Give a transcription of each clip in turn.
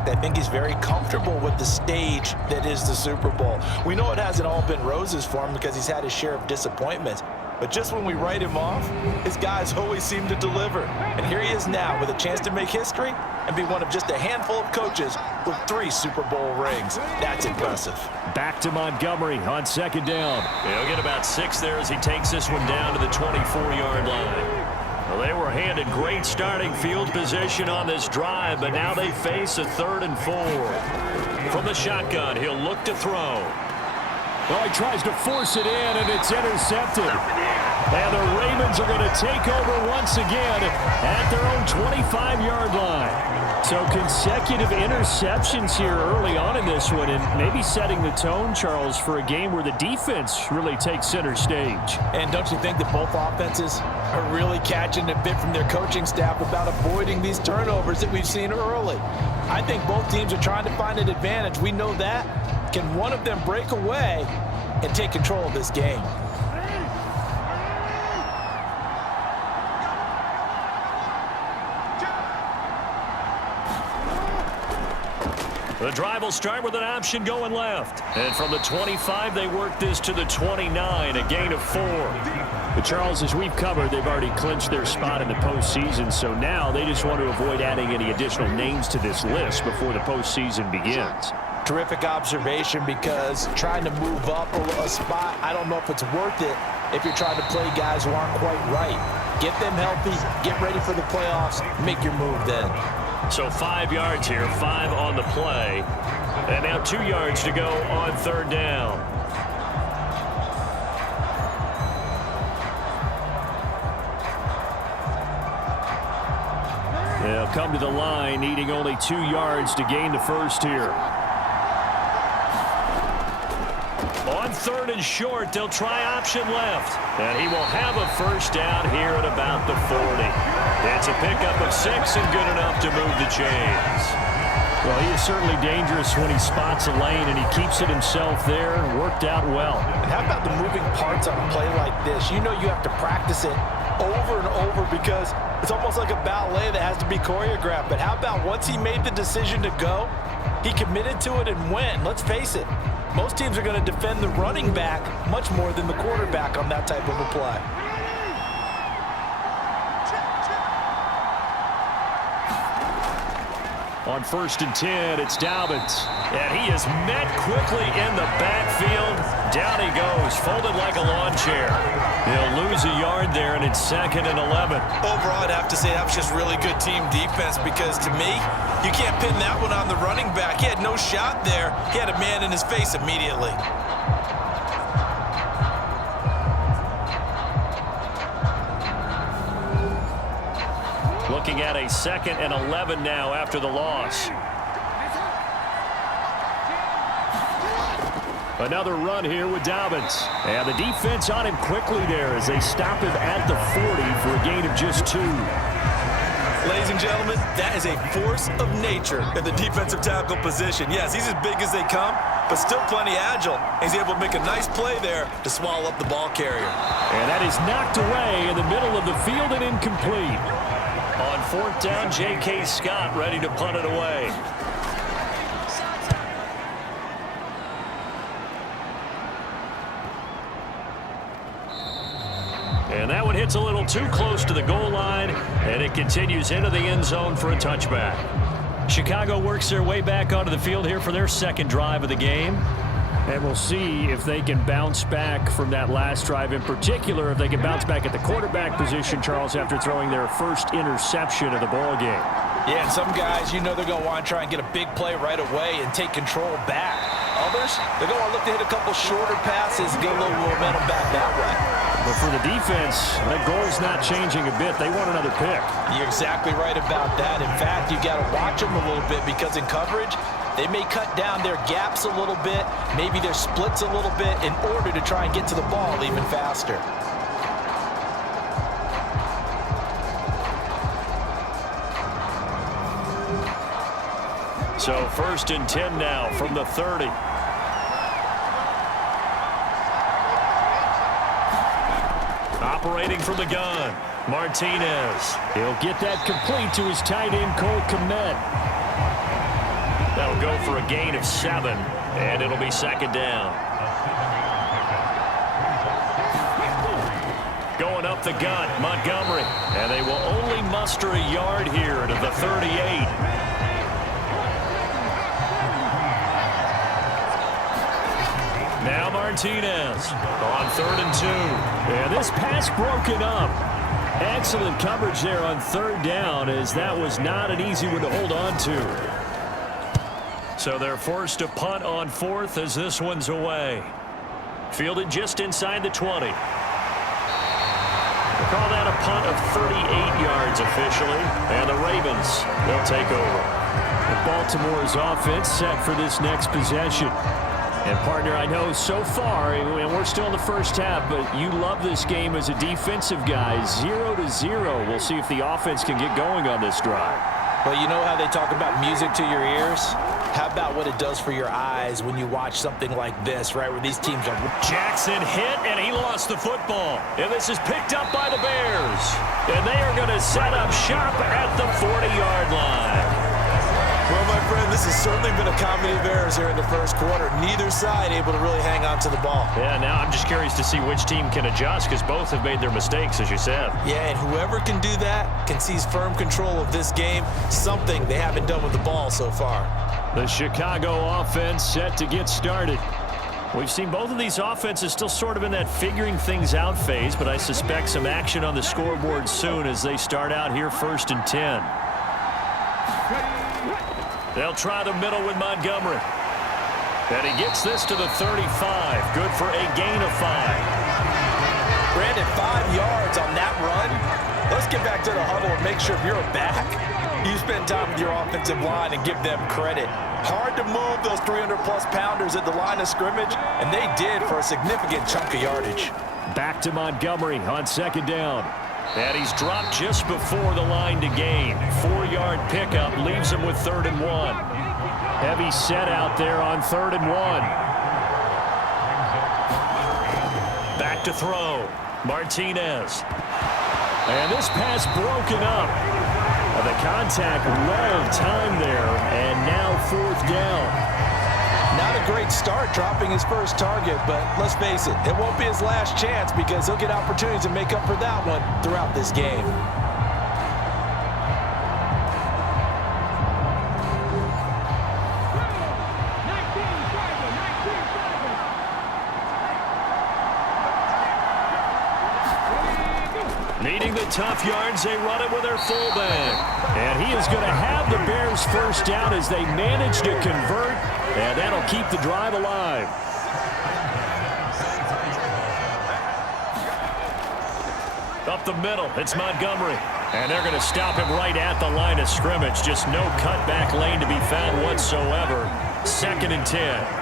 fact, I think he's very comfortable with the stage that is the Super Bowl. We know it hasn't all been roses for him because he's had his share of disappointments. But just when we write him off, his guys always seem to deliver. And here he is now with a chance to make history and be one of just a handful of coaches with 3 Super Bowl rings. That's impressive. Back to Montgomery on second down. He'll get about 6 there as he takes this one down to the 24-yard line. Well, they were handed great starting field position on this drive, but now they face a 3rd and 4. From the shotgun, he'll look to throw. Well, he tries to force it in, and it's intercepted. And the Ravens are going to take over once again at their own 25-yard line. So consecutive interceptions here early on in this one, and maybe setting the tone, Charles, for a game where the defense really takes center stage. And don't you think that both offenses are really catching a bit from their coaching staff about avoiding these turnovers that we've seen early? I think both teams are trying to find an advantage. We know that. Can one of them break away and take control of this game? The drive will start with an option going left. And from the 25, they work this to the 29, a gain of 4. But Charles, as we've covered, they've already clinched their spot in the postseason, so now they just want to avoid adding any additional names to this list before the postseason begins. Terrific observation, because trying to move up a spot, I don't know if it's worth it if you're trying to play guys who aren't quite right. Get them healthy, get ready for the playoffs, make your move then. So 5 yards here, 5 on the play. And now 2 yards to go on 3rd down. They'll come to the line, needing only 2 yards to gain the first here. On 3rd and short, they'll try option left. And he will have a first down here at about the 40. It's a pickup of 6 and good enough to move the chains. Well, he is certainly dangerous when he spots a lane, and he keeps it himself there. Worked out well. And how about the moving parts on a play like this? You know you have to practice it over and over because it's almost like a ballet that has to be choreographed. But how about once he made the decision to go, he committed to it and went. Let's face it, most teams are going to defend the running back much more than the quarterback on that type of a play. On 1st and 10, it's Dobbins. And he is met quickly in the backfield. Down he goes, folded like a lawn chair. He'll lose a yard there, and it's 2nd and 11. Overall, I'd have to say that was just really good team defense, because to me, you can't pin that one on the running back. He had no shot there. He had a man in his face immediately. Looking at a 2nd and 11 now after the loss. Another run here with Dobbins. And the defense on him quickly there as they stop him at the 40 for a gain of just 2. Ladies and gentlemen, that is a force of nature at the defensive tackle position. Yes, he's as big as they come, but still plenty agile. He's able to make a nice play there to swallow up the ball carrier. And that is knocked away in the middle of the field and incomplete. On 4th down, J.K. Scott ready to punt it away. And that one hits a little too close to the goal line, and it continues into the end zone for a touchback. Chicago works their way back onto the field here for their 2nd drive of the game. And we'll see if they can bounce back from that last drive, in particular if they can bounce back at the quarterback position, Charles, after throwing their first interception of the ball game. Yeah, and some guys, you know they're going to want to try and get a big play right away and take control back. Others, they're going to want to look to hit a couple shorter passes and get a little momentum back that way. But for the defense, that goal's not changing a bit. They want another pick. You're exactly right about that. In fact, you've got to watch them a little bit, because in coverage, they may cut down their gaps a little bit, maybe their splits a little bit, in order to try and get to the ball even faster. So 1st and 10 now from the 30. Operating from the gun, Martinez. He'll get that complete to his tight end, Cole Kmet. They'll go for a gain of 7, and it'll be second down. Going up the gut, Montgomery. And they will only muster a yard here to the 38. Now Martinez on 3rd and 2. And this pass broken up. Excellent coverage there on 3rd down, as that was not an easy one to hold on to. So they're forced to punt on 4th as this one's away. Fielded just inside the 20. We'll call that a punt of 38 yards officially, and the Ravens will take over. Baltimore's offense set for this next possession. And, partner, I know so far, and we're still in the first half, but you love this game as a defensive guy. 0-0. We'll see if the offense can get going on this drive. Well, you know how they talk about music to your ears? How about what it does for your eyes when you watch something like this, right, where these teams are... Jackson hit, and he lost the football. And this is picked up by the Bears. And they are going to set up shop at the 40-yard line. Well, my friend, this has certainly been a comedy of errors here in the first quarter. Neither side able to really hang on to the ball. Yeah, now I'm just curious to see which team can adjust, because both have made their mistakes, as you said. Yeah, and whoever can do that can seize firm control of this game, something they haven't done with the ball so far. The Chicago offense set to get started. We've seen both of these offenses still sort of in that figuring things out phase, but I suspect some action on the scoreboard soon as they start out here 1st and 10. They'll try the middle with Montgomery. And he gets this to the 35. Good for a gain of 5. Brandon, 5 yards on that run. Let's get back to the huddle and make sure if you're a back, you spend time with your offensive line and give them credit. Hard to move those 300-plus pounders at the line of scrimmage, and they did for a significant chunk of yardage. Back to Montgomery on 2nd down. And he's dropped just before the line to gain. 4-yard pickup leaves him with 3rd and 1. Heavy set out there on 3rd and 1. Back to throw. Martinez. And this pass broken up. The contact well timed there, and now 4th down. Not a great start dropping his first target, but let's face it, it won't be his last chance because he'll get opportunities to make up for that one throughout this game. Needing the tough yards, they run it with their fullback. And he is going to have the Bears first down as they manage to convert, and that'll keep the drive alive. Up the middle, it's Montgomery. And they're going to stop him right at the line of scrimmage. Just no cutback lane to be found whatsoever. 2nd and 10.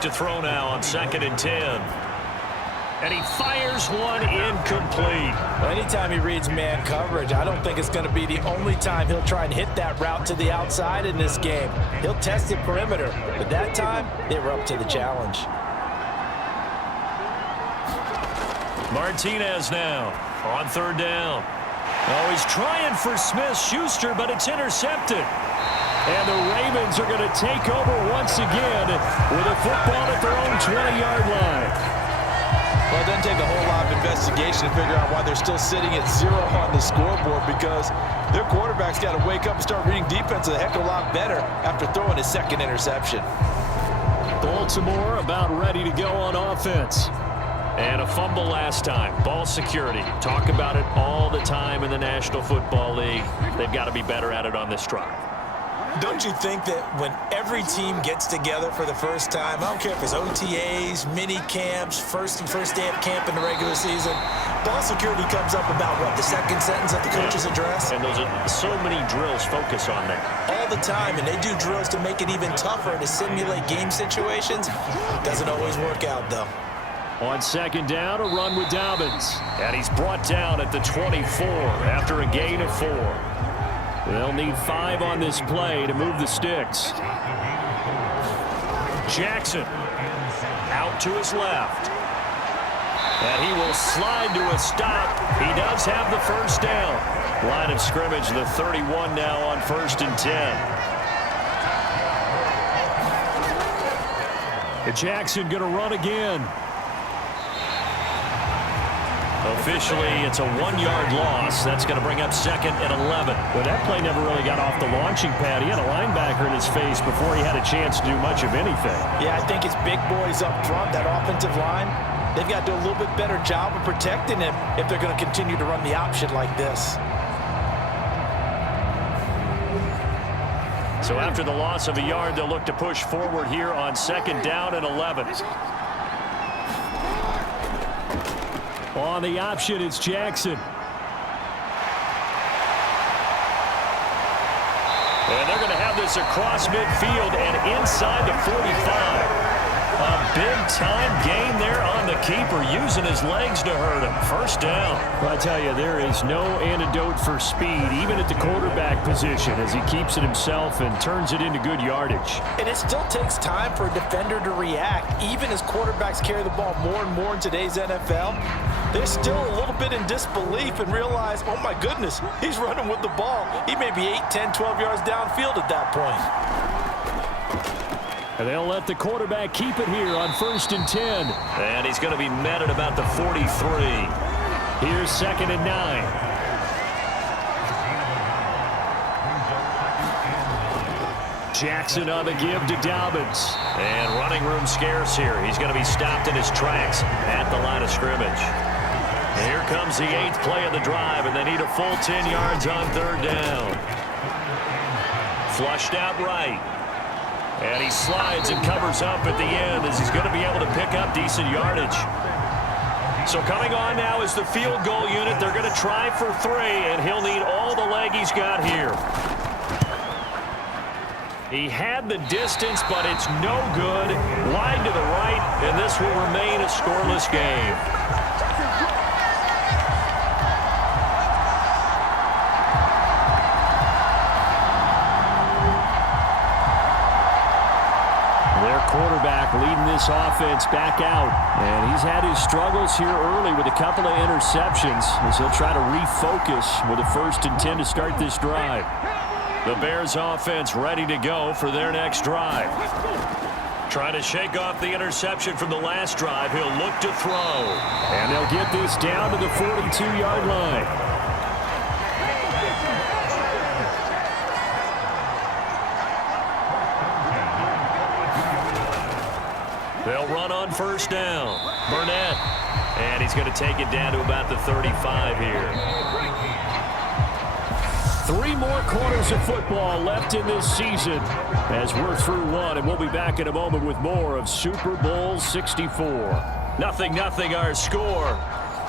To throw now on 2nd and 10. And he fires one incomplete. Well, anytime he reads man coverage, I don't think it's going to be the only time he'll try and hit that route to the outside in this game. He'll test the perimeter, but that time they were up to the challenge. Martinez now on 3rd down. Oh, he's trying for Smith-Schuster, but it's intercepted. And the Ravens are going to take over once again with a football at their own 20-yard line. Well, it doesn't take a whole lot of investigation to figure out why they're still sitting at 0 on the scoreboard, because their quarterback's got to wake up and start reading defense a heck of a lot better after throwing his 2nd interception. Baltimore about ready to go on offense. And a fumble last time. Ball security. Talk about it all the time in the National Football League. They've got to be better at it on this drive. Don't you think that when every team gets together for the first time, I don't care if it's OTAs, mini camps, first day of camp in the regular season, ball security comes up about what, the 2nd sentence of the coach's address? And those are so many drills focus on that. All the time, and they do drills to make it even tougher to simulate game situations. Doesn't always work out, though. On 2nd down, a run with Dobbins. And he's brought down at the 24 after a gain of 4. They'll need 5 on this play to move the sticks. Jackson out to his left. And he will slide to a stop. He does have the first down. Line of scrimmage, the 31 now on 1st and 10. And Jackson going to run again. Officially, it's a 1-yard loss. That's going to bring up 2nd and 11. Well, that play never really got off the launching pad. He had a linebacker in his face before he had a chance to do much of anything. Yeah, I think it's big boys up front, that offensive line. They've got to do a little bit better job of protecting him if they're going to continue to run the option like this. So after the loss of a yard, they'll look to push forward here on 2nd down and 11. On the option, it's Jackson. And they're going to have this across midfield and inside the 45. A big-time gain there on the keeper, using his legs to hurt him. 1st down. Well, I tell you, there is no antidote for speed, even at the quarterback position, as he keeps it himself and turns it into good yardage. And it still takes time for a defender to react. Even as quarterbacks carry the ball more and more in today's NFL, they're still a little bit in disbelief and realize, oh my goodness, he's running with the ball. He may be 8, 10, 12 yards downfield at that point. And they'll let the quarterback keep it here on 1st and 10. And he's going to be met at about the 43. Here's 2nd and 9. Jackson on the give to Dobbins. And running room scarce here. He's going to be stopped in his tracks at the line of scrimmage. And here comes the 8th play of the drive, and they need a full 10 yards on 3rd down. Flushed out right. And he slides and covers up at the end as he's going to be able to pick up decent yardage. So coming on now is the field goal unit. They're going to try for 3, and he'll need all the leg he's got here. He had the distance, but it's no good. Wide to the right, and this will remain a scoreless game. Quarterback leading this offense back out. And he's had his struggles here early with a couple of interceptions as he'll try to refocus with a 1st and 10 to start this drive. The Bears offense ready to go for their next drive. Trying to shake off the interception from the last drive. He'll look to throw. And they'll get this down to the 42-yard line. They'll run on 1st down. Burnett. And he's going to take it down to about the 35 here. 3 more quarters of football left in this season as we're through 1, and we'll be back in a moment with more of Super Bowl 64. 0-0 our score.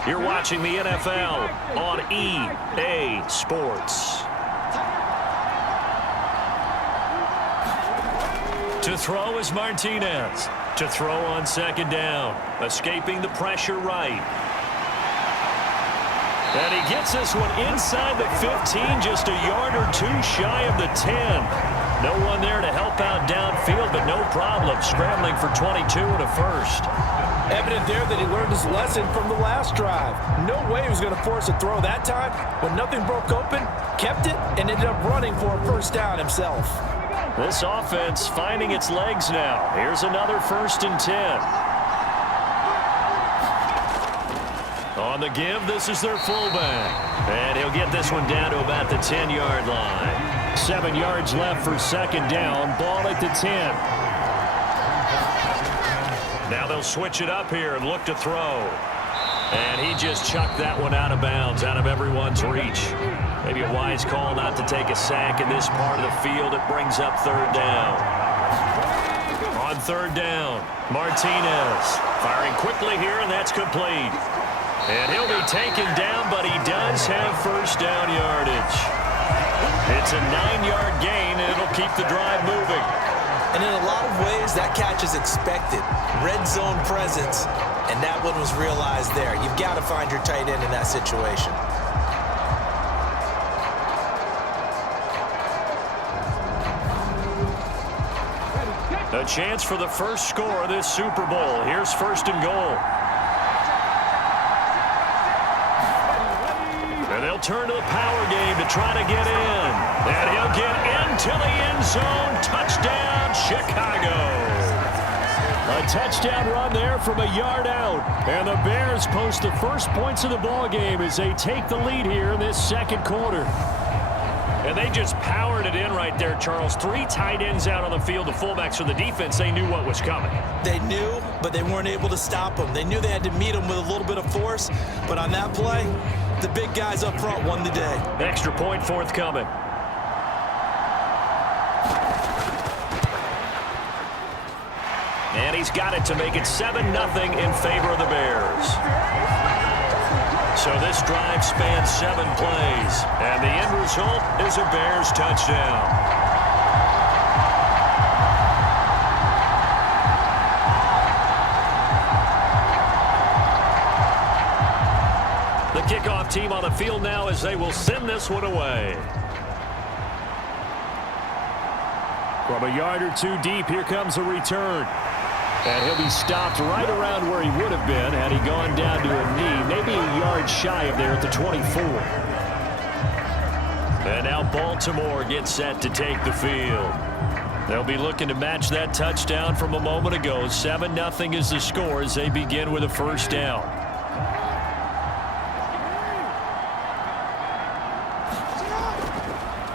You're watching the NFL on EA Sports. To throw is Martinez. To throw on 2nd down. Escaping the pressure right. And he gets this one inside the 15, just a yard or 2 shy of the 10. No one there to help out downfield, but no problem. Scrambling for 22 and a 1st. Evident there that he learned his lesson from the last drive. No way he was going to force a throw that time. When nothing broke open, kept it, and ended up running for a 1st down himself. This offense finding its legs now. Here's another 1st and 10. On the give, this is their fullback. And he'll get this one down to about the 10-yard line. 7 yards left for 2nd down. Ball at the 10. Now they'll switch it up here and look to throw. And he just chucked that one out of bounds, out of everyone's reach. Maybe a wise call not to take a sack in this part of the field. It brings up 3rd down. On 3rd down, Martinez firing quickly here, and that's complete. And he'll be taken down, but he does have 1st down yardage. It's a 9-yard gain, and it'll keep the drive moving. And in a lot of ways, that catch is expected. Red zone presence, and that one was realized there. You've got to find your tight end in that situation. A chance for the first score of this Super Bowl. Here's 1st and goal. And they'll turn to the power game to try to get in. And he'll get into the end zone. Touchdown, Chicago. A touchdown run there from a yard out. And the Bears post the first points of the ball game as they take the lead here in this second quarter. And they just powered it in right there, Charles. 3 tight ends out on the field. The fullbacks for the defense, they knew what was coming. They knew, but they weren't able to stop them. They knew they had to meet them with a little bit of force. But on that play, the big guys up front won the day. Extra point forthcoming. And he's got it to make it 7-0 in favor of the Bears. So this drive spans 7 plays. And the end result is a Bears touchdown. The kickoff team on the field now as they will send this one away. From a yard or 2 deep, here comes a return. And he'll be stopped right around where he would have been had he gone down to a knee, maybe a yard shy of there at the 24. And now Baltimore gets set to take the field. They'll be looking to match that touchdown from a moment ago. 7-0 is the score as they begin with a first down.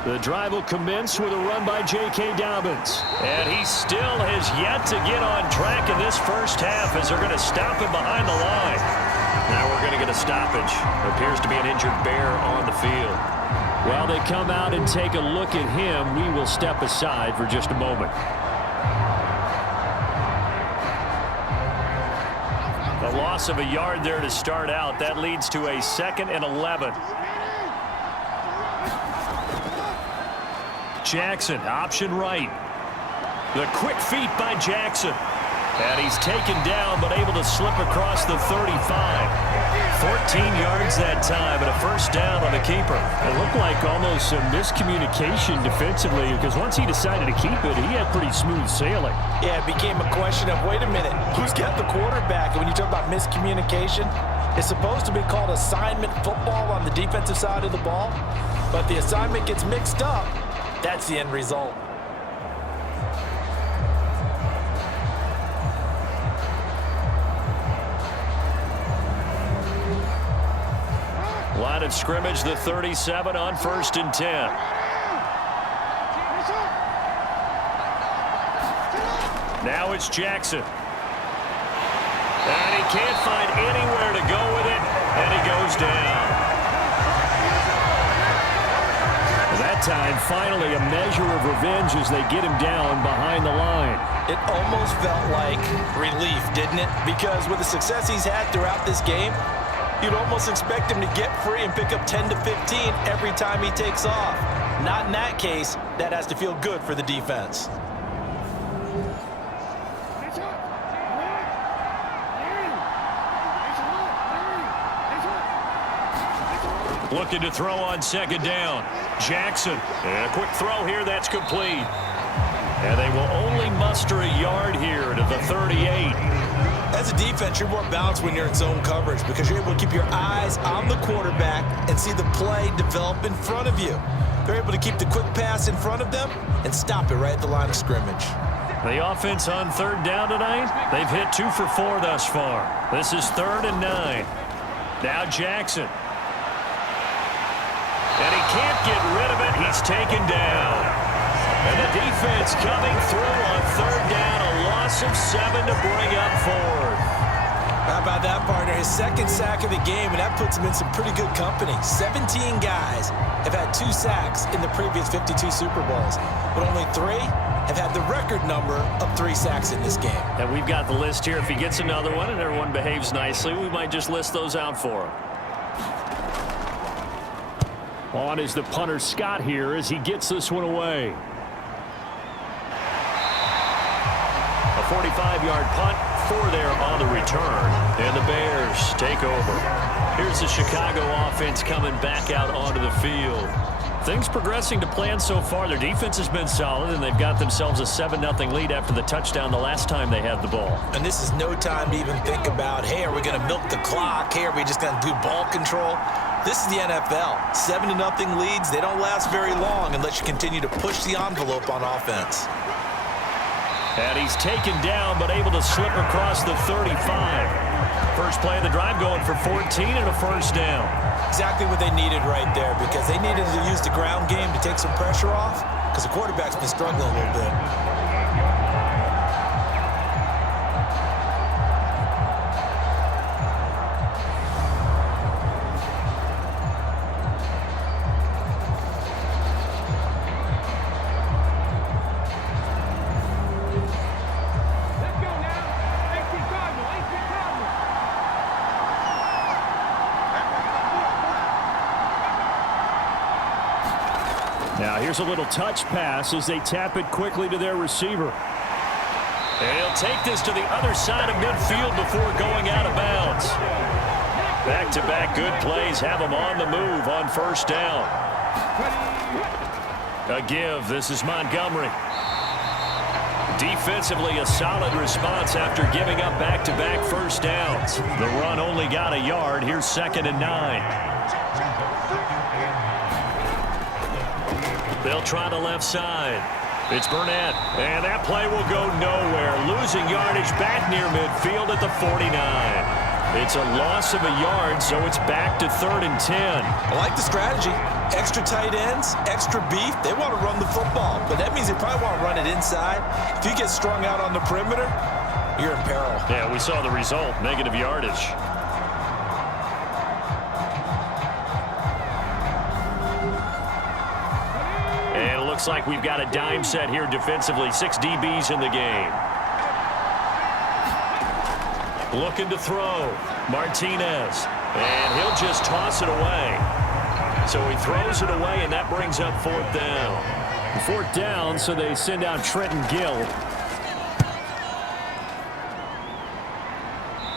The drive will commence with a run by J.K. Dobbins. And he still has yet to get on track in this first half as they're going to stop him behind the line. Now we're going to get a stoppage. Appears to be an injured Bear on the field. While they come out and take a look at him, we will step aside for just a moment. A loss of a yard there to start out. That leads to a 2nd and 11. Jackson, option right. The quick feet by Jackson. And he's taken down, but able to slip across the 35. 14 yards that time, and a first down on the keeper. It looked like almost some miscommunication defensively, because once he decided to keep it, he had pretty smooth sailing. Yeah, it became a question of, wait a minute, who's got the quarterback? And when you talk about miscommunication, it's supposed to be called assignment football on the defensive side of the ball, but the assignment gets mixed up. That's the end result. Line of scrimmage, the 37 on 1st and 10. Now it's Jackson. And he can't find anywhere to go with it, and he goes down. That time, finally, a measure of revenge as they get him down behind the line. It almost felt like relief, didn't it? Because with the success he's had throughout this game, you'd almost expect him to get free and pick up 10 to 15 every time he takes off. Not in that case. That has to feel good for the defense. Looking to throw on 2nd down. Jackson. And a quick throw here. That's complete. And they will only muster a yard here to the 38. As a defense, you're more balanced when you're in zone coverage because you're able to keep your eyes on the quarterback and see the play develop in front of you. They're able to keep the quick pass in front of them and stop it right at the line of scrimmage. The offense on 3rd down tonight, they've hit 2 for 4 thus far. This is 3rd and 9. Now Jackson. And he can't get rid of it. He's taken down. And the defense coming through on 3rd down. A loss of 7 to bring up 4th. How about that, partner? His 2nd sack of the game, and that puts him in some pretty good company. 17 guys have had 2 sacks in the previous 52 Super Bowls, but only 3 have had the record number of 3 sacks in this game. And we've got the list here. If he gets another one and everyone behaves nicely, we might just list those out for him. On is the punter Scott here as he gets this one away. A 45-yard punt, 4 there on the return. And the Bears take over. Here's the Chicago offense coming back out onto the field. Things progressing to plan so far. Their defense has been solid, and they've got themselves a 7-0 lead after the touchdown the last time they had the ball. And this is no time to even think about, hey, are we going to milk the clock? Hey, are we just going to do ball control? This is the NFL. 7-0 leads, they don't last very long unless you continue to push the envelope on offense. And he's taken down, but able to slip across the 35. First play of the drive going for 14 and a first down. Exactly what they needed right there, because they needed to use the ground game to take some pressure off, because the quarterback's been struggling a little bit. Now here's a little touch pass as they tap it quickly to their receiver. And he'll take this to the other side of midfield before going out of bounds. Back-to-back good plays have him on the move on first down. A give. This is Montgomery. Defensively, a solid response after giving up back-to-back first downs. The run only got a yard. Here's 2nd and 9. They'll try the left side. It's Burnett, and that play will go nowhere. Losing yardage back near midfield at the 49. It's a loss of a yard, so it's back to 3rd and 10. I like the strategy. Extra tight ends, extra beef. They want to run the football, but that means they probably want to run it inside. If you get strung out on the perimeter, you're in peril. Yeah, we saw the result, negative yardage. And it looks like we've got a dime set here defensively. 6 DBs in the game. Looking to throw. Martinez. And he'll just toss it away. So he throws it away, and that brings up 4th down. 4th down, so they send out Trenton Gill.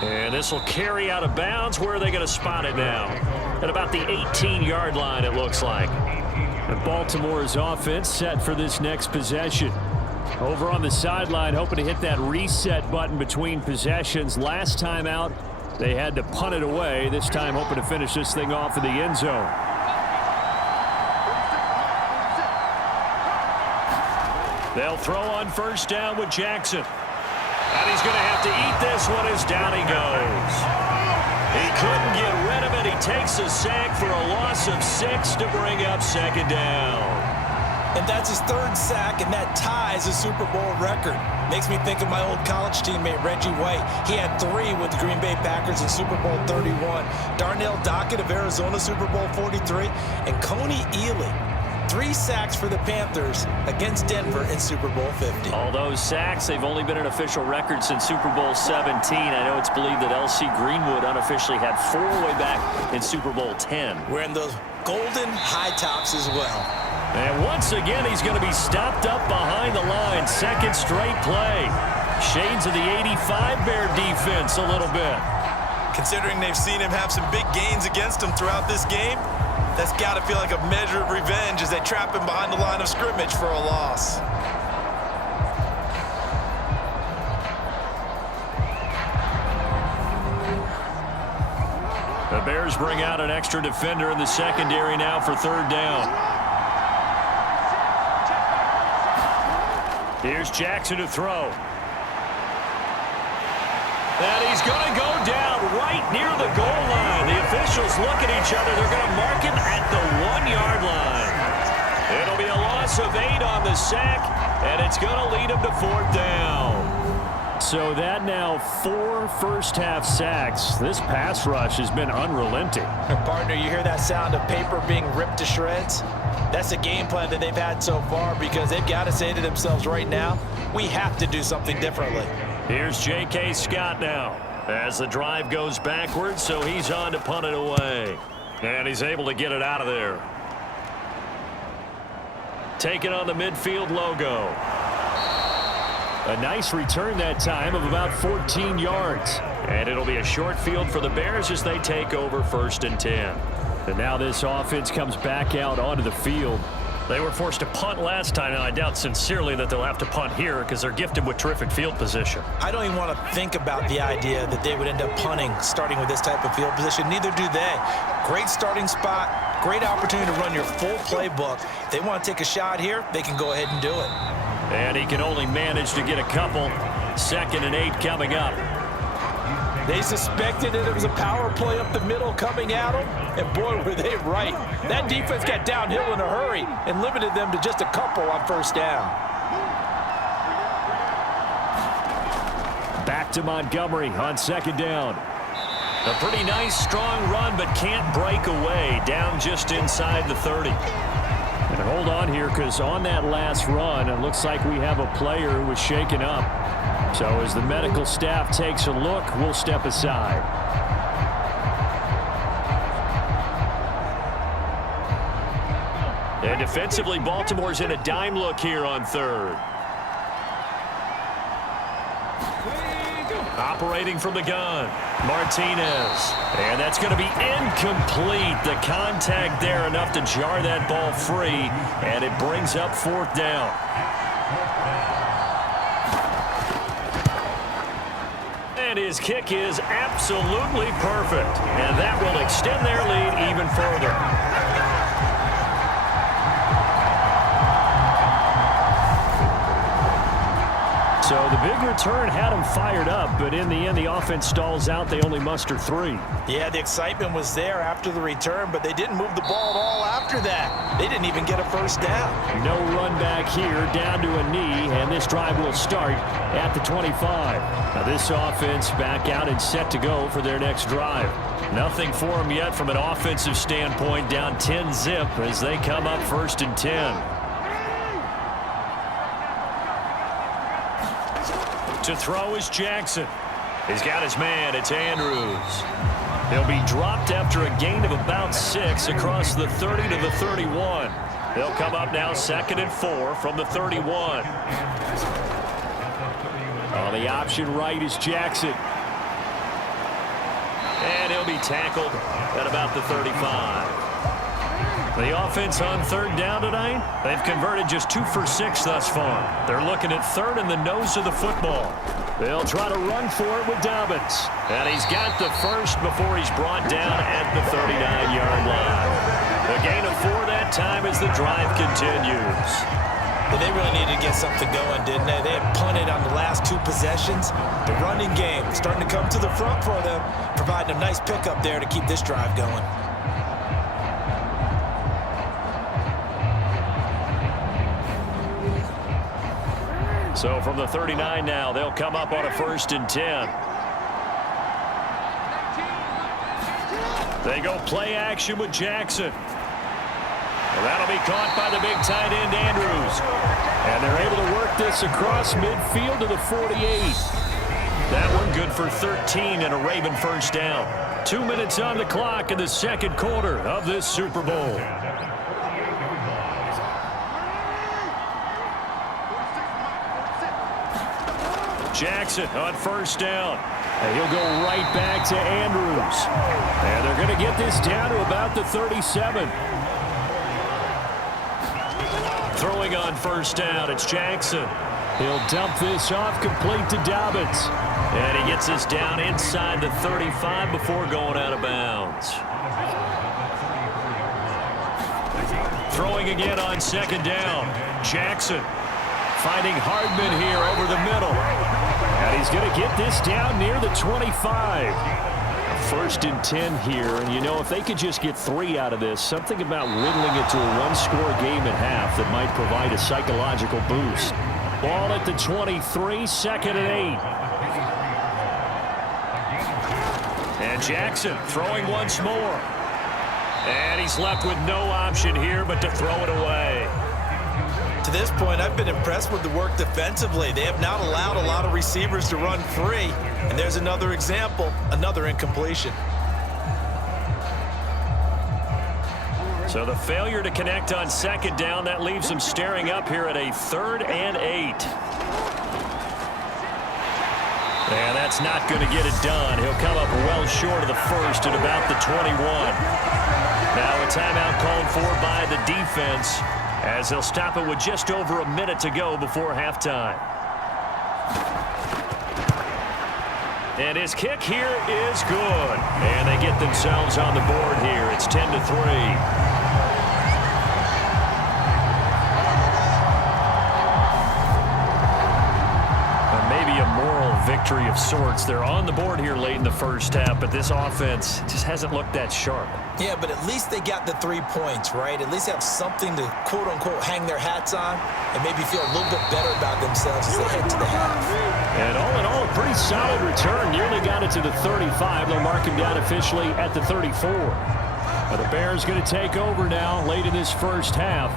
And this will carry out of bounds. Where are they going to spot it now? At about the 18-yard line, it looks like. And Baltimore's offense set for this next possession. Over on the sideline, hoping to hit that reset button between possessions. Last time out, they had to punt it away. This time, hoping to finish this thing off in the end zone. They'll throw on first down with Jackson. And he's going to have to eat this one as down he goes. He couldn't get rid of it. He takes a sack for a loss of 6 to bring up 2nd down. And that's his 3rd sack, and that ties a Super Bowl record. Makes me think of my old college teammate, Reggie White. He had 3 with the Green Bay Packers in Super Bowl 31. Darnell Dockett of Arizona, Super Bowl 43. And Coney Ealy, 3 sacks for the Panthers against Denver in Super Bowl 50. All those sacks, they've only been an official record since Super Bowl 17. I know it's believed that L.C. Greenwood unofficially had 4 way back in Super Bowl 10. Wearing those golden high tops as well. And once again, he's going to be stopped up behind the line. 2nd straight play. Shades of the 85 Bear defense a little bit. Considering they've seen him have some big gains against them throughout this game, that's got to feel like a measure of revenge as they trap him behind the line of scrimmage for a loss. The Bears bring out an extra defender in the secondary now for 3rd down. Here's Jackson to throw. And he's going to go down right near the goal line. The officials look at each other. They're going to mark him at the 1-yard line. It'll be a loss of 8 on the sack, and it's going to lead him to 4th down. So that now 4 first-half sacks. This pass rush has been unrelenting. Partner, you hear that sound of paper being ripped to shreds? That's the game plan that they've had so far, because they've got to say to themselves right now, we have to do something differently. Here's J.K. Scott now as the drive goes backwards, so he's on to punt it away. And he's able to get it out of there. Taking on the midfield logo. A nice return that time of about 14 yards. And it'll be a short field for the Bears as they take over 1st and 10. And now this offense comes back out onto the field. They were forced to punt last time, and I doubt sincerely that they'll have to punt here because they're gifted with terrific field position. I don't even want to think about the idea that they would end up punting starting with this type of field position. Neither do they. Great starting spot, great opportunity to run your full playbook. If they want to take a shot here, they can go ahead and do it. And he can only manage to get a couple. 2nd and 8 coming up. They suspected that it was a power play up the middle coming at them, and boy, were they right. That defense got downhill in a hurry and limited them to just a couple on first down. Back to Montgomery on 2nd down. A pretty nice, strong run, but can't break away. Down just inside the 30. And hold on here, because on that last run, it looks like we have a player who was shaken up. So as the medical staff takes a look, we'll step aside. And defensively, Baltimore's in a dime look here on 3rd. Operating from the gun, Martinez. And that's going to be incomplete. The contact there enough to jar that ball free, and it brings up 4th down. And his kick is absolutely perfect. And that will extend their lead even further. So the big return had him fired up, but in the end, the offense stalls out. They only muster 3. Yeah, the excitement was there after the return, but they didn't move the ball at all after that. They didn't even get a first down. No run back here, down to a knee, and this drive will start at the 25. Now this offense back out and set to go for their next drive. Nothing for them yet from an offensive standpoint, down 10-zip as they come up 1st and 10. To throw is Jackson. He's got his man. It's Andrews. He'll be dropped after a gain of about 6 across the 30 to the 31. They'll come up now 2nd and 4 from the 31. On the option right is Jackson. And he'll be tackled at about the 35. The offense on 3rd down tonight, they've converted just 2 for 6 thus far. They're looking at 3rd in the nose of the football. They'll try to run for it with Dobbins. And he's got the first before he's brought down at the 39-yard line. A gain of 4 that time as the drive continues. But they really needed to get something going, didn't they? They had punted on the last 2 possessions. The running game starting to come to the front for them, providing a nice pickup there to keep this drive going. So from the 39 now, they'll come up on a 1st and 10. They go play action with Jackson. And that'll be caught by the big tight end, Andrews. And they're able to work this across midfield to the 48. That one good for 13 and a Raven first down. 2 minutes on the clock in the 2nd quarter of this Super Bowl. Jackson on 1st down. And he'll go right back to Andrews. And they're going to get this down to about the 37. Throwing on 1st down, it's Jackson. He'll dump this off complete to Dobbins. And he gets this down inside the 35 before going out of bounds. Throwing again on 2nd down. Jackson finding Hardman here over the middle. And he's going to get this down near the 25. 1st and 10 here. And, you know, if they could just get 3 out of this, something about whittling it to a 1-score game at half that might provide a psychological boost. Ball at the 23, 2nd and 8. And Jackson throwing once more. And he's left with no option here but to throw it away. To this point, I've been impressed with the work defensively. They have not allowed a lot of receivers to run free. And there's another example, another incompletion. So the failure to connect on 2nd down, that leaves them staring up here at a 3rd and 8. And that's not going to get it done. He'll come up well short of the 1st at about the 21. Now a timeout called for by the defense. as they'll stop it with just over a minute to go before halftime. And his kick here is good. And they get themselves on the board here. It's 10-3. Victory of sorts. They're on the board here late in the first half, but this offense just hasn't looked that sharp. Yeah, but at least they got the 3 points, right? At least they have something to, quote-unquote, hang their hats on and maybe feel a little bit better about themselves as they head to the half. And all in all, a pretty solid return. Nearly got it to the 35. They'll mark him down officially at the 34. But the Bears going to take over now late in this first half.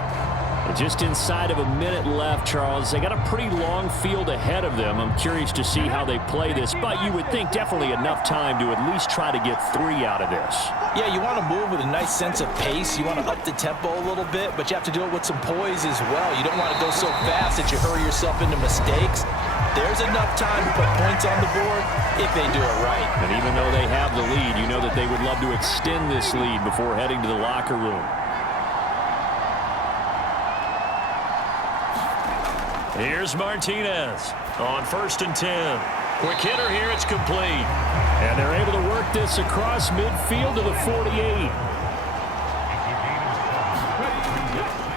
And just inside of a minute left, Charles. They got a pretty long field ahead of them. I'm curious to see how they play this, but you would think definitely enough time to at least try to get 3 out of this. Yeah, you want to move with a nice sense of pace. You want to up the tempo a little bit, but you have to do it with some poise as well. You don't want to go so fast that you hurry yourself into mistakes. There's enough time to put points on the board if they do it right. And even though they have the lead, you know that they would love to extend this lead before heading to the locker room. Here's Martinez on 1st and 10. Quick hitter here, it's complete. And they're able to work this across midfield to the 48.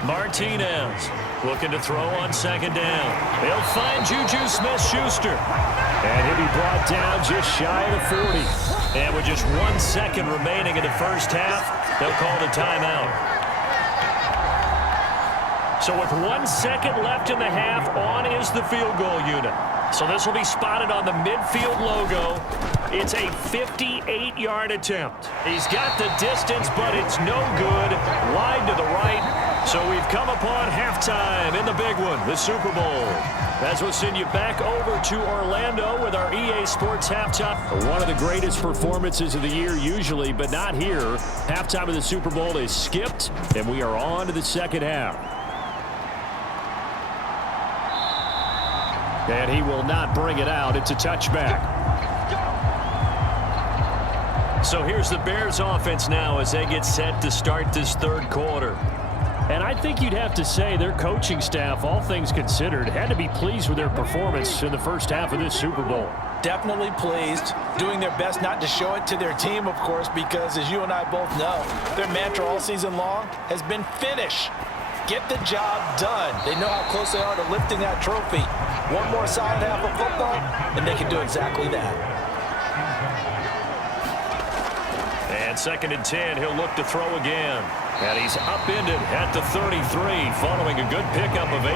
Martinez looking to throw on 2nd down. They'll find Juju Smith-Schuster. And he'll be brought down just shy of the 40. And with just 1 second remaining in the first half, they'll call the timeout. So with 1 second left in the half, on is the field goal unit. So this will be spotted on the midfield logo. It's a 58-yard attempt. He's got the distance, but it's no good. Wide to the right. So we've come upon halftime in the big one, the Super Bowl. As we'll send you back over to Orlando with our EA Sports halftime. One of the greatest performances of the year usually, but not here. Halftime of the Super Bowl is skipped, and we are on to the second half. And he will not bring it out. It's a touchback. So here's the Bears offense now as they get set to start this third quarter. And I think you'd have to say their coaching staff, all things considered, had to be pleased with their performance in the first half of this Super Bowl. Definitely pleased, doing their best not to show it to their team, of course, because as you and I both know, their mantra all season long has been finish. Get the job done. They know how close they are to lifting that trophy. One more solid half of football, and they can do exactly that. And 2nd and 10, he'll look to throw again. And he's upended at the 33, following a good pickup of 8.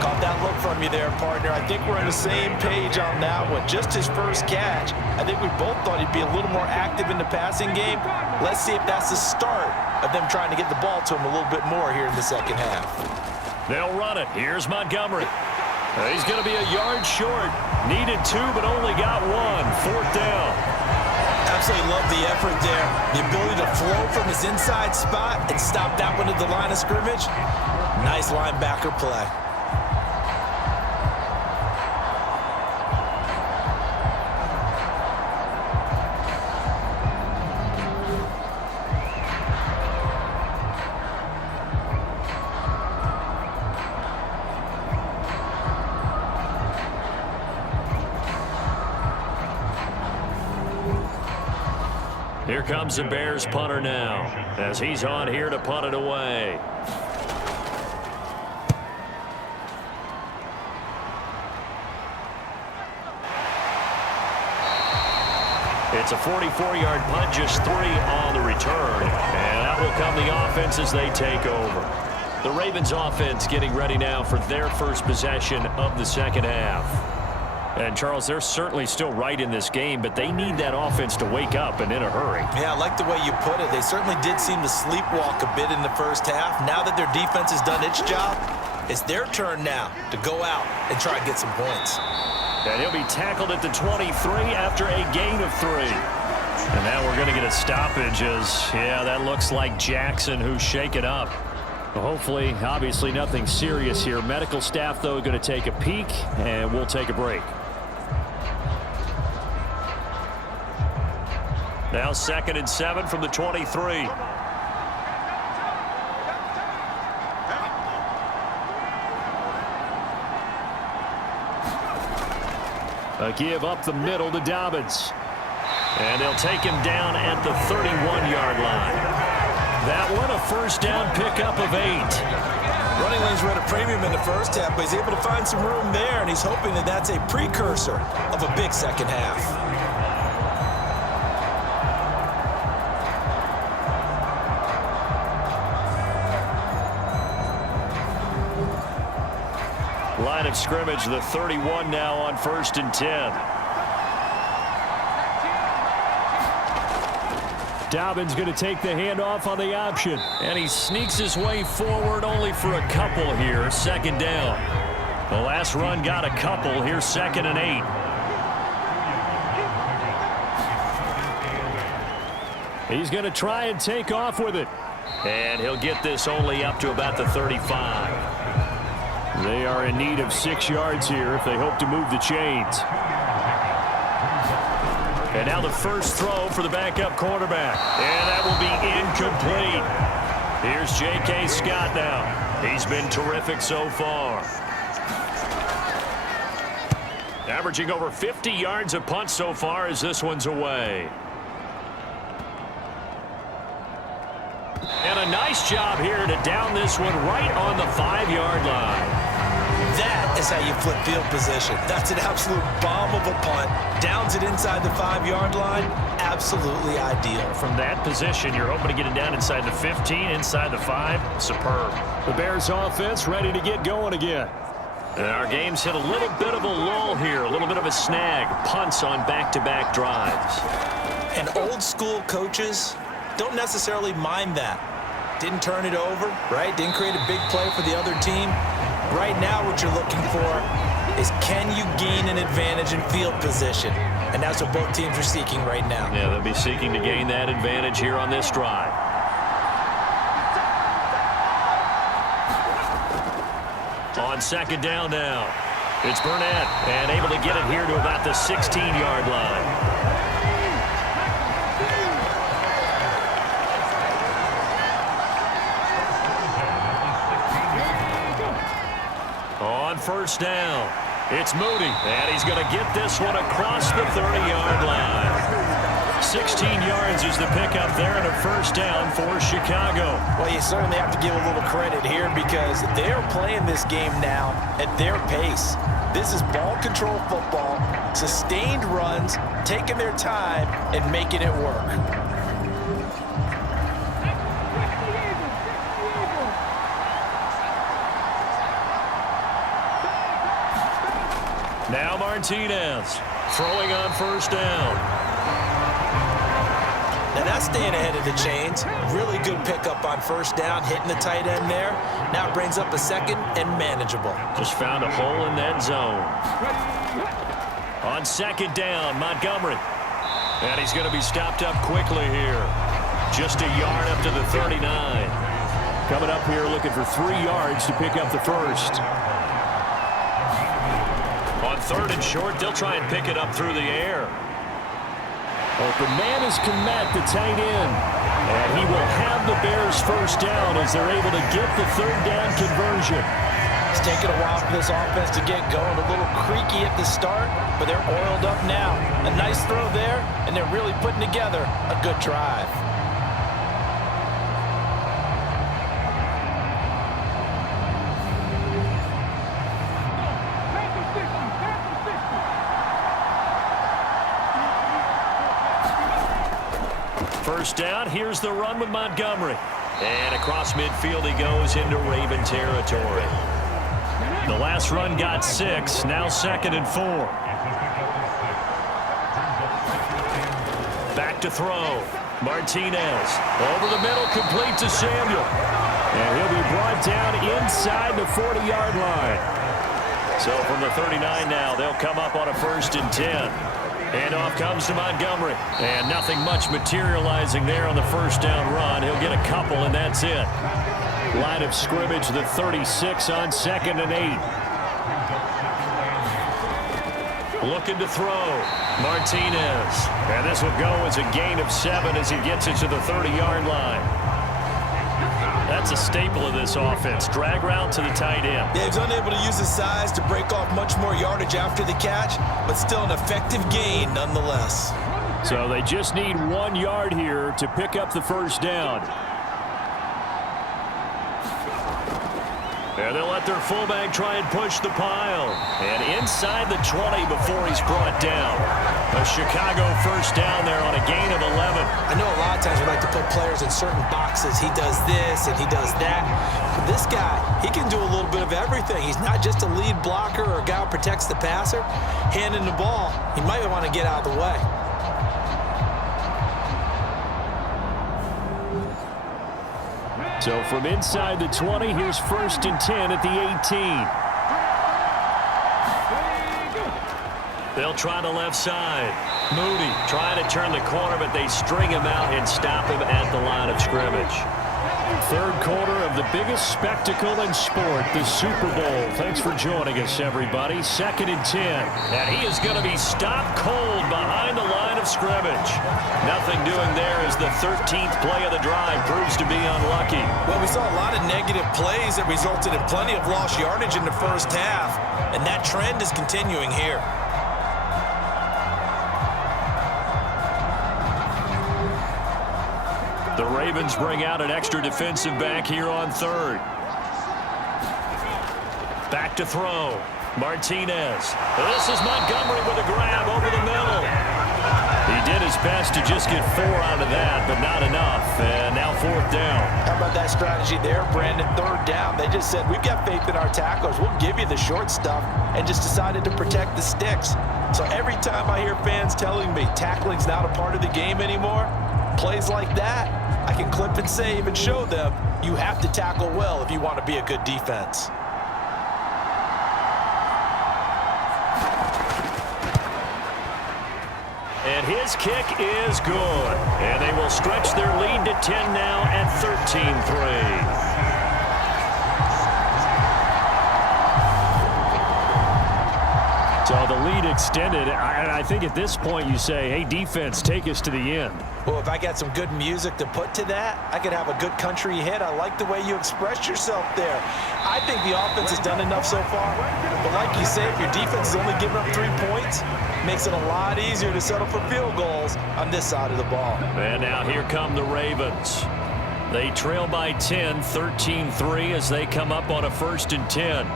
Caught that look from you there, partner. I think we're on the same page on that one. Just his first catch. I think we both thought he'd be a little more active in the passing game. Let's see if that's the start of them trying to get the ball to him a little bit more here in the second half. They'll run it. Here's Montgomery. He's going to be a yard short. Needed 2, but only got 1. 4th down. Absolutely love the effort there. The ability to flow from his inside spot and stop that one at the line of scrimmage. Nice linebacker play. Here comes the Bears punter now, as he's on here to punt it away. It's a 44-yard punt, just 3 on the return. And out will come the offense as they take over. The Ravens offense getting ready now for their first possession of the second half. And, Charles, they're certainly still right in this game, but they need that offense to wake up and in a hurry. Yeah, I like the way you put it. They certainly did seem to sleepwalk a bit in the first half. Now that their defense has done its job, it's their turn now to go out and try and get some points. And he'll be tackled at the 23 after a gain of 3. And now we're going to get a stoppage as, yeah, that looks like Jackson who's shaken up. Well, hopefully, obviously nothing serious here. Medical staff, though, going to take a peek, and we'll take a break. Now 2nd and 7 from the 23. A give up the middle to Dobbins. And they'll take him down at the 31-yard line. That one a first down pickup of 8. Running lanes were at a premium in the first half, but he's able to find some room there, and he's hoping that that's a precursor of a big second half. Line of scrimmage, the 31 now on 1st and 10. Dobbins going to take the handoff on the option. And he sneaks his way forward only for a couple here. Second down. The last run got a couple. Here's 2nd and 8. He's going to try and take off with it. And he'll get this only up to about the 35. They are in need of 6 yards here if they hope to move the chains. And now the first throw for the backup quarterback. And that will be incomplete. Here's J.K. Scott now. He's been terrific so far. Averaging over 50 yards a punt so far as this one's away. And a nice job here to down this one right on the 5-yard line. That is how you flip field position. That's an absolute bomb of a punt. Downs it inside the 5-yard line. Absolutely ideal. From that position, you're hoping to get it down inside the 15, inside the 5. Superb. The Bears offense ready to get going again. And our game's hit a little bit of a lull here, a little bit of a snag. Punts on back-to-back drives. And old school coaches don't necessarily mind that. Didn't turn it over, right? Didn't create a big play for the other team. Right now what you're looking for is, can you gain an advantage in field position? And that's what both teams are seeking right now. Yeah, they'll be seeking to gain that advantage here on this drive. On 2nd down now, it's Burnett, and able to get it here to about the 16-yard line. On 1st down, it's Moody, and he's going to get this one across the 30-yard line. 16 yards is the pickup there, and a 1st down for Chicago. Well, you certainly have to give a little credit here because they're playing this game now at their pace. This is ball control football, sustained runs, taking their time and making it work. Now Martinez throwing on 1st down. Now that's staying ahead of the chains. Really good pickup on 1st down, hitting the tight end there. Now it brings up a 2nd and manageable. Just found a hole in that zone. On 2nd down, Montgomery. And he's going to be stopped up quickly here. Just a yard up to the 39. Coming up here looking for 3 yards to pick up the 1st. On 3rd and short, they'll try and pick it up through the air. Open man is Komet, the tight end. And he will have the Bears 1st down as they're able to get the 3rd down conversion. It's taken a while for this offense to get going. A little creaky at the start, but they're oiled up now. A nice throw there, and they're really putting together a good drive. First down, here's the run with Montgomery. And across midfield he goes into Raven territory. The last run got 6, now 2nd and 4. Back to throw. Martinez over the middle, complete to Samuel. And he'll be brought down inside the 40-yard line. So from the 39 now, they'll come up on a 1st and 10. And off comes to Montgomery. And nothing much materializing there on the 1st down run. He'll get a couple, and that's it. Line of scrimmage, the 36 on 2nd and 8. Looking to throw. Martinez. And this will go as a gain of 7 as he gets it to the 30-yard line. That That's a staple of this offense. Drag route to the tight end. Yeah, he's unable to use his size to break off much more yardage after the catch, but still an effective gain nonetheless. So they just need 1 yard here to pick up the first down. And they'll let their fullback try and push the pile. And inside the 20 before he's brought down. A Chicago first down there on a gain of 11. I know a lot of times we like to put players in certain boxes. He does this and he does that. But this guy, he can do a little bit of everything. He's not just a lead blocker or a guy who protects the passer. Handing the ball, he might want to get out of the way. So from inside the 20, here's 1st and 10 at the 18. They'll try the left side. Moody trying to turn the corner, but they string him out and stop him at the line of scrimmage. Third quarter of the biggest spectacle in sport, the Super Bowl. Thanks for joining us, everybody. 2nd and 10. And he is going to be stopped cold behind the line of scrimmage. Nothing doing there as the 13th play of the drive proves to be unlucky. Well, we saw a lot of negative plays that resulted in plenty of lost yardage in the first half, and that trend is continuing here. The Ravens bring out an extra defensive back here on 3rd. Back to throw. Martinez. This is Montgomery with a grab over the middle. He did his best to just get 4 out of that, but not enough. And now 4th down. How about that strategy there, Brandon? 3rd down. They just said, we've got faith in our tacklers. We'll give you the short stuff, and just decided to protect the sticks. So every time I hear fans telling me tackling's not a part of the game anymore, plays like that, I can clip and save and show them you have to tackle well if you want to be a good defense. And his kick is good. And they will stretch their lead to 10 now at 13-3. So the lead extended. I think at this point you say, hey, defense, take us to the end. Well, if I got some good music to put to that, I could have a good country hit. I like the way you expressed yourself there. I think the offense has done enough so far. But like you say, if your defense is only giving up 3 points, makes it a lot easier to settle for field goals on this side of the ball. And now here come the Ravens. They trail by 10, 13-3 as they come up on a 1st and 10.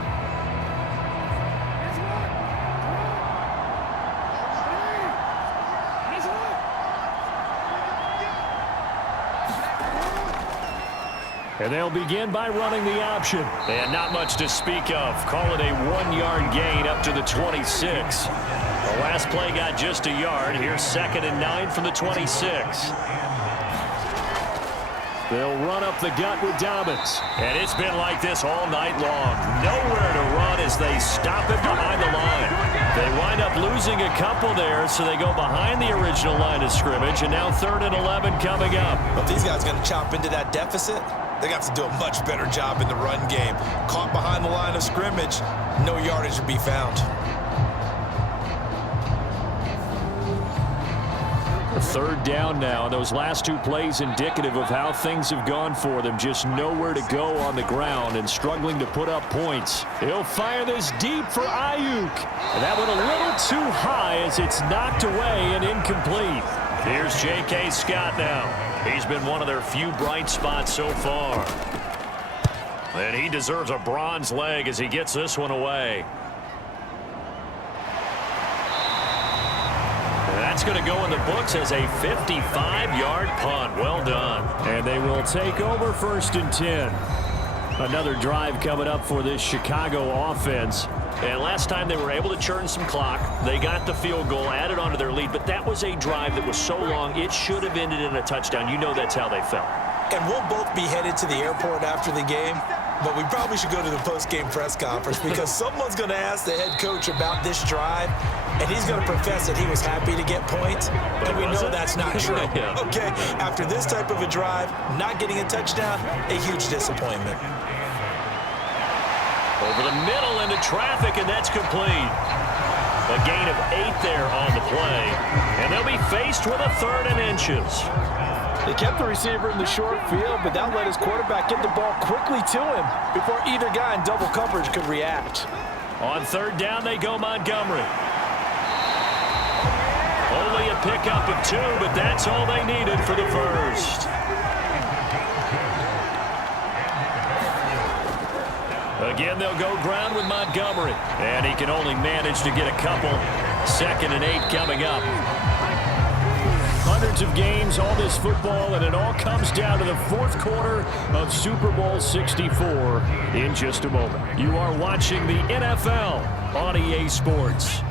And they'll begin by running the option. And not much to speak of. Call it a 1-yard gain up to the 26. The last play got just a yard. Here's 2nd and 9 from the 26. They'll run up the gut with Dobbins. And it's been like this all night long. Nowhere to run as they stop it behind the line. They wind up losing a couple there, so they go behind the original line of scrimmage, and now 3rd and 11 coming up. If these guys are going to chop into that deficit, they're going to have to do a much better job in the run game. Caught behind the line of scrimmage, no yardage to be found. Third down now. Those last 2 plays indicative of how things have gone for them. Just nowhere to go on the ground and struggling to put up points. He'll fire this deep for Ayuk. And that went a little too high as it's knocked away and incomplete. Here's J.K. Scott now. He's been one of their few bright spots so far. And he deserves a bronze leg as he gets this one away. That's going to go in the books as a 55-yard punt. Well done. And they will take over 1st and 10. Another drive coming up for this Chicago offense. And last time they were able to churn some clock. They got the field goal, added onto their lead. But that was a drive that was so long, it should have ended in a touchdown. You know that's how they felt. And we'll both be headed to the airport after the game. But we probably should go to the post-game press conference because someone's going to ask the head coach about this drive, and he's going to profess that he was happy to get points, and we know that's not true. Yeah. Okay, after this type of a drive, not getting a touchdown, a huge disappointment. Over the middle into traffic, and that's complete. A gain of 8 there on the play, and they'll be faced with a 3rd and inches. They kept the receiver in the short field, but that let his quarterback get the ball quickly to him before either guy in double coverage could react. On third down, they go Montgomery. Only a pickup of 2, but that's all they needed for the first. Again, they'll go ground with Montgomery. And he can only manage to get a couple. 2nd and 8 coming up. Hundreds of games, all this football, and it all comes down to the fourth quarter of Super Bowl 64 in just a moment. You are watching the NFL on EA Sports.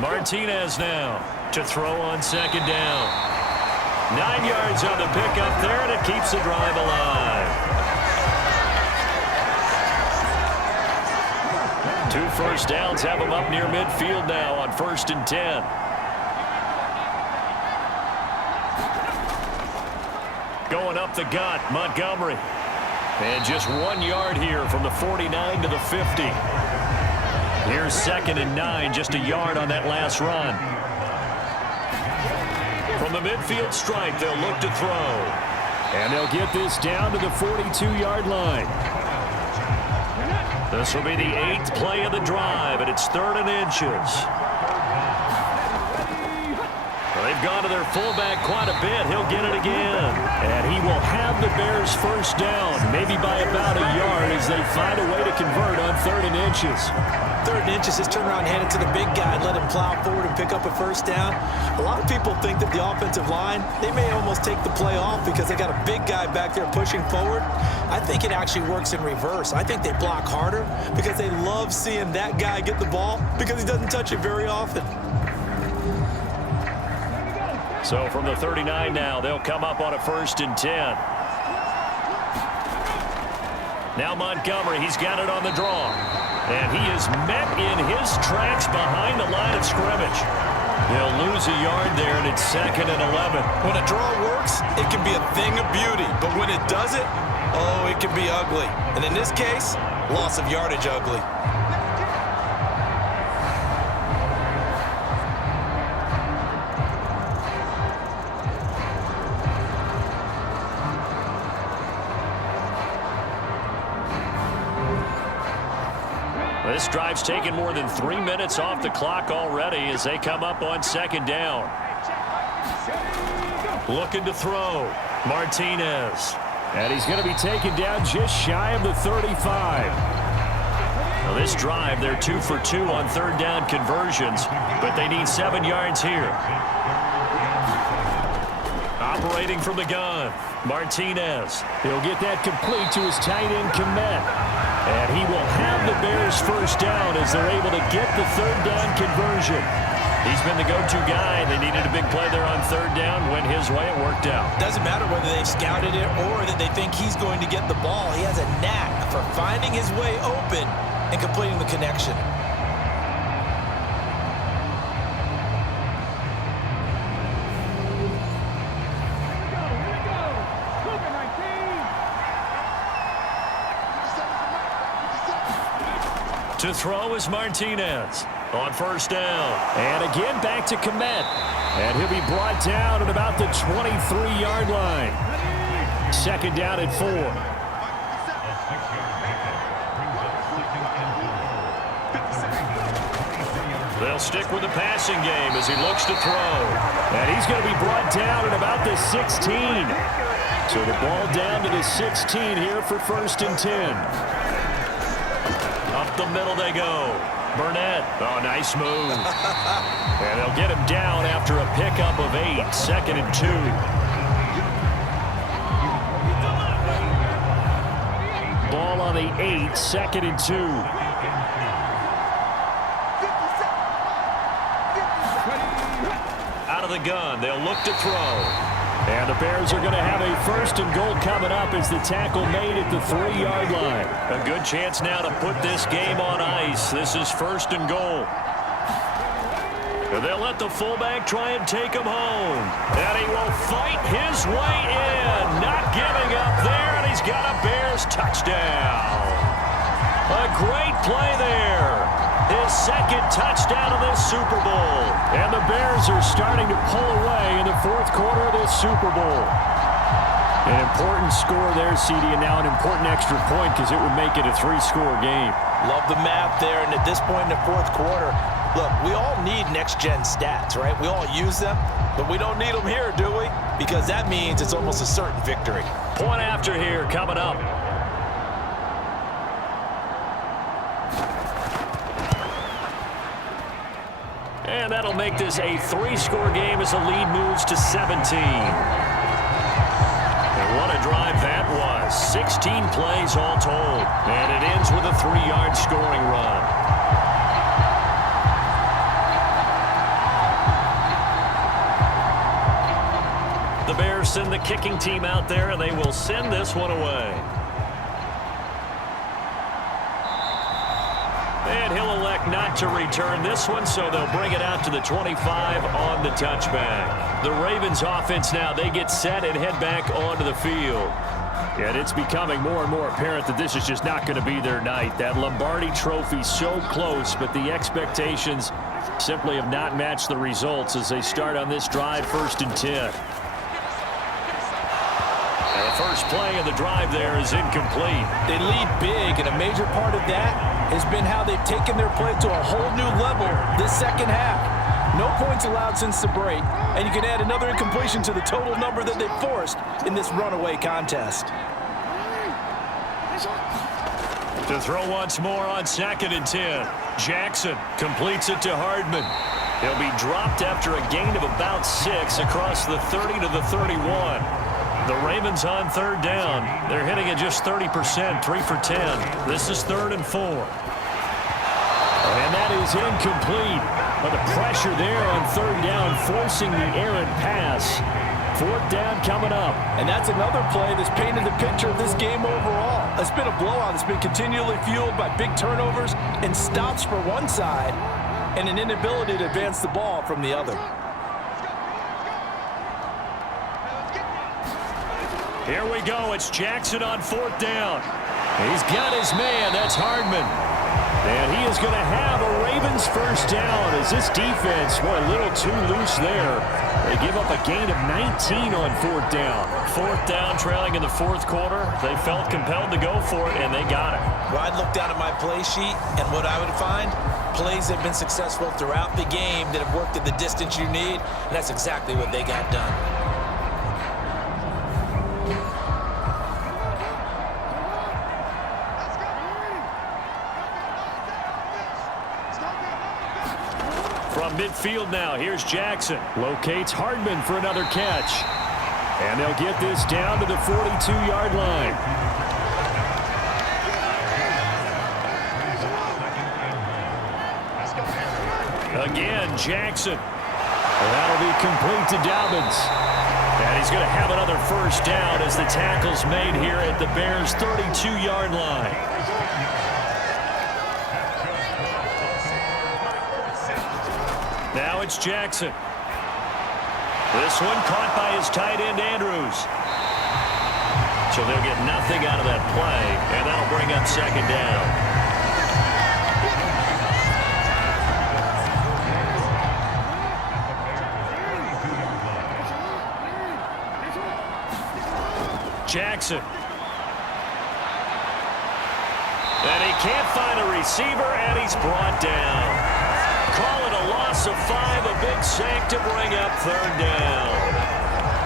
Martinez now to throw on 2nd down. 9 yards on the pickup there, and it keeps the drive alive. 2 first downs have them up near midfield now on 1st and 10. Going up the gut, Montgomery. And just 1 yard here from the 49 to the 50. Here's 2nd and 9, just a yard on that last run. From the midfield stripe, they'll look to throw. And they'll get this down to the 42-yard line. This will be the 8th play of the drive, and it's 3rd and inches. They've gone to their fullback quite a bit. He'll get it again. And he will have the Bears first down, maybe by about a yard as they find a way to convert on 3rd and inches. 3rd and inches, just turn around and hand it to the big guy and let him plow forward and pick up a first down. A lot of people think that the offensive line, they may almost take the play off because they got a big guy back there pushing forward. I think it actually works in reverse. I think they block harder because they love seeing that guy get the ball because he doesn't touch it very often. So from the 39 now, they'll come up on a 1st and 10. Now Montgomery, he's got it on the draw. And he is met in his tracks behind the line of scrimmage. They'll lose a yard there, and it's 2nd and 11. When a draw works, it can be a thing of beauty. But when it doesn't, oh, it can be ugly. And in this case, loss of yardage ugly. This drive's taken more than 3 minutes off the clock already as they come up on 2nd down. Looking to throw. Martinez. And he's going to be taken down just shy of the 35. Now this drive, they're 2 for 2 on 3rd down conversions, but they need 7 yards here. Operating from the gun, Martinez. He'll get that complete to his tight end, Komet. And he will have the Bears first down as they're able to get the 3rd down conversion. He's been the go-to guy. They needed a big play there on 3rd down. Went his way. It worked out. Doesn't matter whether they've scouted it or that they think he's going to get the ball. He has a knack for finding his way open and completing the connection. To throw is Martinez on 1st down. And again back to Komet. And he'll be brought down at about the 23-yard line. 2nd down at 4. They'll stick with the passing game as he looks to throw. And he's going to be brought down at about the 16. So the ball down to the 16 here for 1st and 10. Up the middle they go. Burnett. Oh, nice move. And they'll get him down after a pickup of 8. 2nd and 2. Ball on the 8. 2nd and 2. Out of the gun. They'll look to throw. And the Bears are going to have a 1st and goal coming up as the tackle made at the 3-yard line. A good chance now to put this game on ice. This is 1st and goal. And they'll let the fullback try and take him home. And he will fight his way in. Not giving up there, and he's got a Bears touchdown. A great play there. his second touchdown of this Super Bowl. And the Bears are starting to pull away in the fourth quarter of this Super Bowl. An important score there, CD, and now an important extra point because it would make it a 3-score game. Love the math there, and at this point in the fourth quarter, look, we all need next-gen stats, right? We all use them, but we don't need them here, do we? Because that means it's almost a certain victory. Point after here coming up. And that'll make this a 3-score game as the lead moves to 17. And what a drive that was. 16 plays all told. And it ends with a 3-yard scoring run. The Bears send the kicking team out there, and they will send this one away. And he'll elect not to return this one, so they'll bring it out to the 25 on the touchback. The Ravens offense now, they get set and head back onto the field. And it's becoming more and more apparent that this is just not going to be their night. That Lombardi trophy so close, but the expectations simply have not matched the results as they start on this drive 1st and 10. And the first play of the drive there is incomplete. They lead big, and a major part of that has been how they've taken their play to a whole new level this second half. No points allowed since the break, and you can add another incompletion to the total number that they forced in this runaway contest. To throw once more on 2nd and 10. Jackson completes it to Hardman. He'll be dropped after a gain of about 6 across the 30 to the 31. The Ravens on 3rd down. They're hitting at just 30%, 3 for 10. This is 3rd and 4. And that is incomplete. But the pressure there on 3rd down, forcing the errant pass. 4th down coming up. And that's another play that's painted the picture of this game overall. It's been a blowout. It's been continually fueled by big turnovers and stops for one side and an inability to advance the ball from the other. Here we go. It's Jackson on 4th down. He's got his man. That's Hardman. And he is going to have a Ravens first down as this defense, boy, a little too loose there. They give up a gain of 19 on 4th down. 4th down, trailing in the 4th quarter. They felt compelled to go for it, and they got it. Well, I'd look down at my play sheet, and what I would find, plays have been successful throughout the game that have worked at the distance you need, and that's exactly what they got done. From midfield now, here's Jackson. Locates Hardman for another catch. And they'll get this down to the 42-yard line. Again, Jackson. That'll be complete to Dobbins. And he's going to have another first down as the tackle's made here at the Bears' 32-yard line. Now it's Jackson. This one caught by his tight end, Andrews. So they'll get nothing out of that play, and that'll bring up 2nd down. Jackson. And he can't find a receiver, and he's brought down. Call it a loss of 5, a big sack to bring up 3rd down.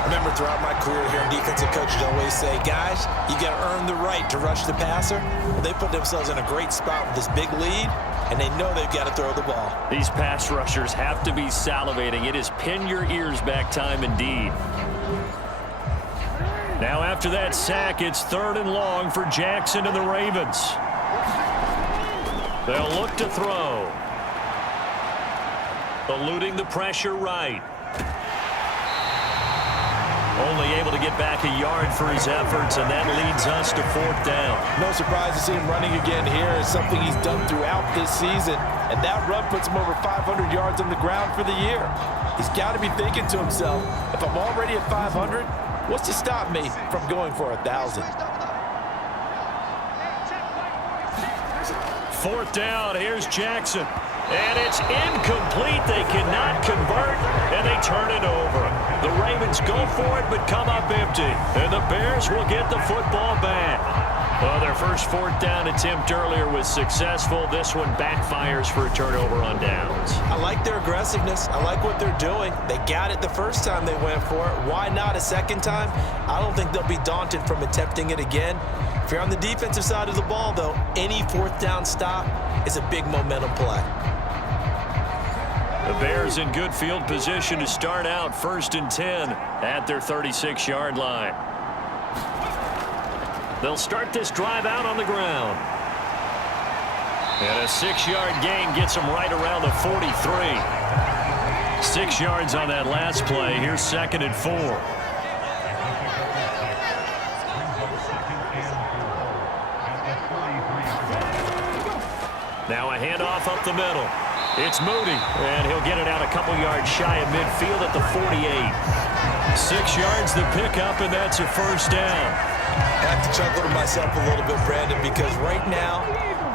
Remember, throughout my career here, defensive coaches always say, guys, you got to earn the right to rush the passer. Well, they put themselves in a great spot with this big lead, and they know they've got to throw the ball. These pass rushers have to be salivating. It is pin your ears back time indeed. Now after that sack, it's 3rd and long for Jackson and the Ravens. They'll look to throw. Eluding the pressure right. Only able to get back a yard for his efforts, and that leads us to 4th down. No surprise to see him running again here. It's something he's done throughout this season, and that run puts him over 500 yards on the ground for the year. He's got to be thinking to himself, if I'm already at 500, what's to stop me from going for 1,000? 4th down. Here's Jackson. And it's incomplete. They cannot convert, and they turn it over. The Ravens go for it, but come up empty. And the Bears will get the football back. Well, their first 4th down attempt earlier was successful. This one backfires for a turnover on downs. I like their aggressiveness. I like what they're doing. They got it the first time they went for it. Why not a second time? I don't think they'll be daunted from attempting it again. If you're on the defensive side of the ball, though, any 4th down stop is a big momentum play. The Bears in good field position to start out 1st and 10 at their 36-yard line. They'll start this drive out on the ground. And a 6-yard gain gets them right around the 43. 6 yards on that last play. Here's 2nd and 4. Now a handoff up the middle. It's Moody, and he'll get it out a couple yards shy of midfield at the 48. 6 yards the pickup, and that's a 1st down. I have to chuckle to myself a little bit, Brandon, because right now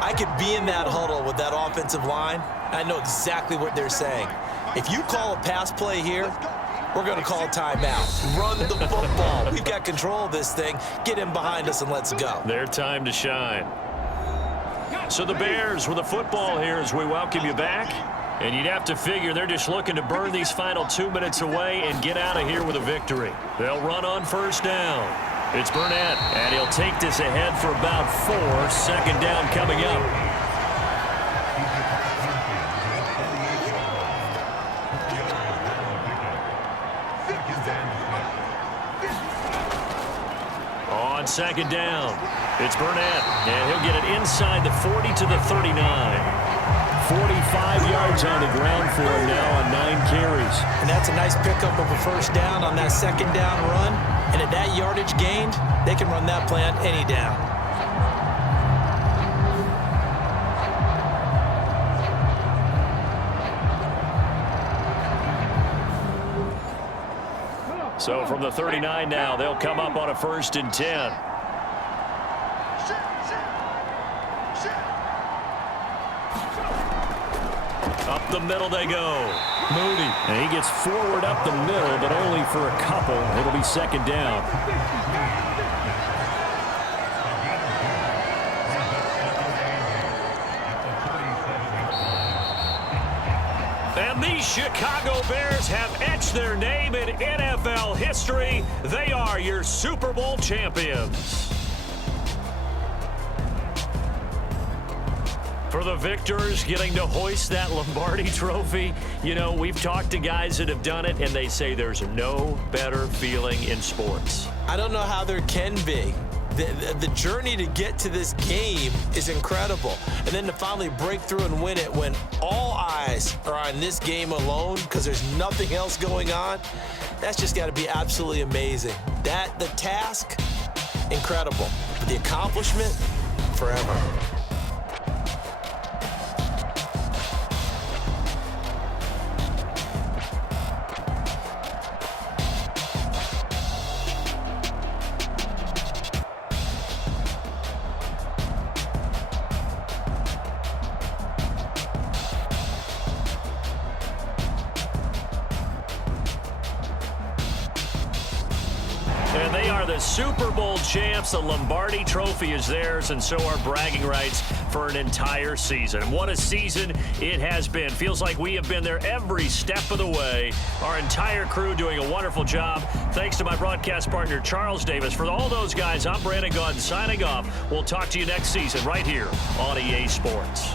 I could be in that huddle with that offensive line. I know exactly what they're saying. If you call a pass play here, we're going to call a timeout. Run the football. We've got control of this thing. Get in behind us and let's go. Their time to shine. So the Bears with the football here as we welcome you back. And you'd have to figure they're just looking to burn these final 2 minutes away and get out of here with a victory. They'll run on 1st down. It's Burnett, and he'll take this ahead for about 4. 2nd down coming up. On 2nd down, it's Burnett, and he'll get it inside the 40 to the 39. 45 yards on the ground for him now on 9 carries. And that's a nice pickup of a 1st down on that 2nd down run. And at that yardage gained, they can run that play on any down. So from the 39 now, they'll come up on a 1st and 10. Up the middle they go. Moody. And he gets forward up the middle, but only for a couple. It'll be 2nd down. And these Chicago Bears have etched their name in NFL history. They are your Super Bowl champions. For the victors getting to hoist that Lombardi trophy, you know, we've talked to guys that have done it, and they say there's no better feeling in sports. I don't know how there can be. The journey to get to this game is incredible. And then to finally break through and win it when all eyes are on this game alone because there's nothing else going on, that's just got to be absolutely amazing. The task, incredible. But the accomplishment, forever. And they are the Super Bowl champs. The Lombardi trophy is theirs, and so are bragging rights for an entire season. What a season it has been. Feels like we have been there every step of the way. Our entire crew doing a wonderful job. Thanks to my broadcast partner, Charles Davis. For all those guys, I'm Brandon Gaudin signing off. We'll talk to you next season right here on EA Sports.